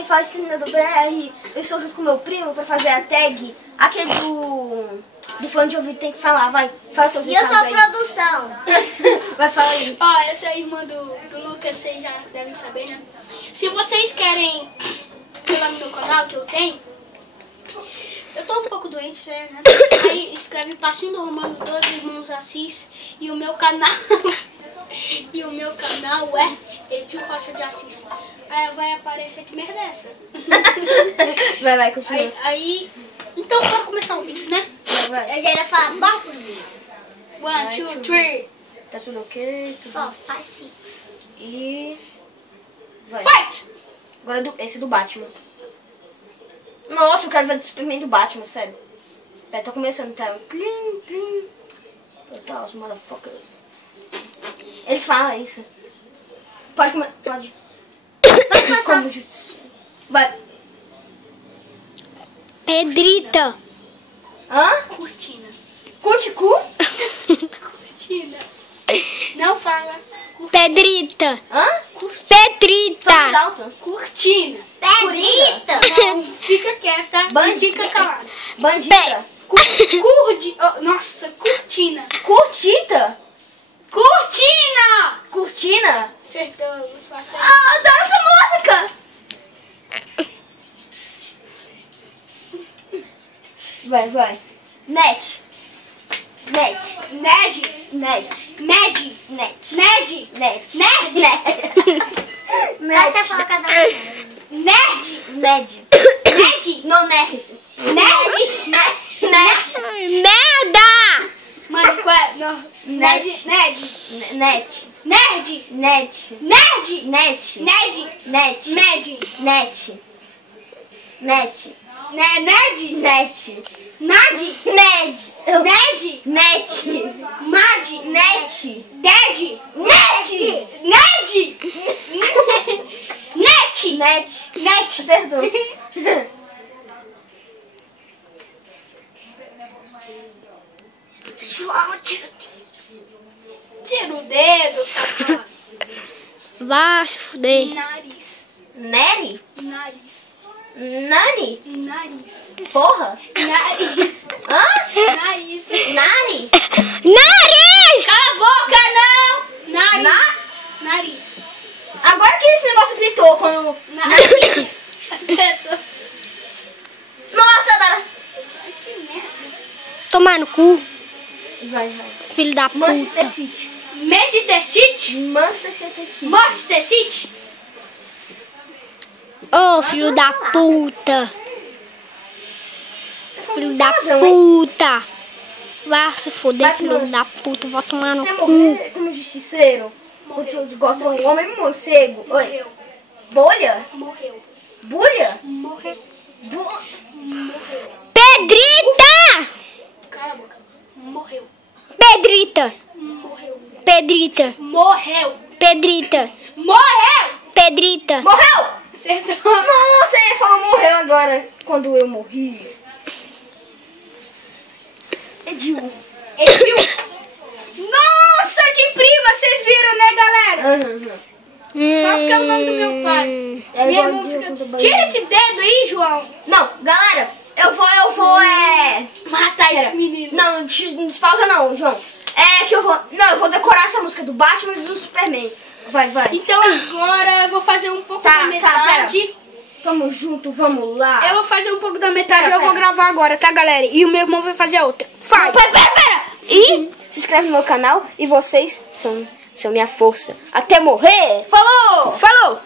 quem fala Exterminador BR. Eu estou junto com meu primo pra fazer a tag. Aquele do fone de ouvido tem que falar, vai. Fala seus recados aí. E eu sou a produção. Vai, fala aí. Ó, essa é a irmã do Lucas, vocês já devem saber, né? Se vocês querem ir lá no meu canal, que eu tenho, eu tô um pouco doente, né? Aí escreve Passinho do Romano, 12 Irmãos Assis. E o meu canal é Edil Rocha de Assis. Aí vai aparecer que merda é essa. Vai, continua. Aí então bora começar o vídeo, né? Vai. Eu já ia falar, bora. 1, 2, 3. Tá tudo ok? Tudo... Ó, faz sim. E... vai. Fight! Agora esse do Batman. Nossa, eu quero ver do Superman do Batman, sério. Pera, tá começando, tá? Plim. Tá, os motherfuckers. Eles falam isso. Pode começar. Pode começar. Vai. Pedrita. Hã? Cortina. Curte cu? Cortina. Não fala. Pedrita. Hã? Pedrita. Fala alto. Cortina. Pedrita. Não, fica quieta e fica calada. Bandida. Nossa, cortina. Curtita? Cortina! Cortina? Acertou, faça aí. Ah, adoro essa música! Vai. Net. Ned. Essa foi a casamento. Ned. Não, nerd. Merda. Mano, qual é? Não. Net. Nerd. Acertou. João, tira o dedo, safado. Vá se fuder. Nariz. Neri? Nariz. Nani? Nariz. Porra? Nariz. Hã? Nariz. Nari? Nariz. Cala a boca, não! Nariz. Agora que esse negócio gritou quando... Nariz. Acertou. Nossa, Dara. Que merda. Tomar no cu, Vai. filho da Manchester puta. City. Manchester City? Manchester City. Manchester City? Ô, filho da puta. Filho da puta. Vá se fuder, Vai, filho mano. da puta. Vou tomar no Você cu. morrer como justiceiro? Quando gosta de um homem morcego? Oi. Morreu. Bolha? Morreu. Bulha? Morreu. Pedrita. Cala a boca. Morreu. Pedrita. Morreu. Pedrita. Morreu. Pedrita. Morreu! Pedrita. Morreu! Acertou. Nossa, ele falou morreu agora. Quando eu morri. Edil. Nossa, de prima, vocês viram, né, galera? Só porque é o nome do meu pai. É Minha igual irmã dia fica... contra o Tira banheiro. esse dedo aí, João. Não, galera, eu vou, Matar Pera. esse menino. Não, não despausa não, João. É que eu vou decorar essa música do Batman e do Superman. Vai. Então agora eu vou fazer um pouco da metade. Tamo junto, vamos lá. Eu vou fazer um pouco da metade, Pera, eu vou gravar agora, tá, galera? E o meu irmão vai fazer a outra. Vai! Pera! E se inscreve no meu canal e vocês são minha força. Até morrer! Falou! Falou!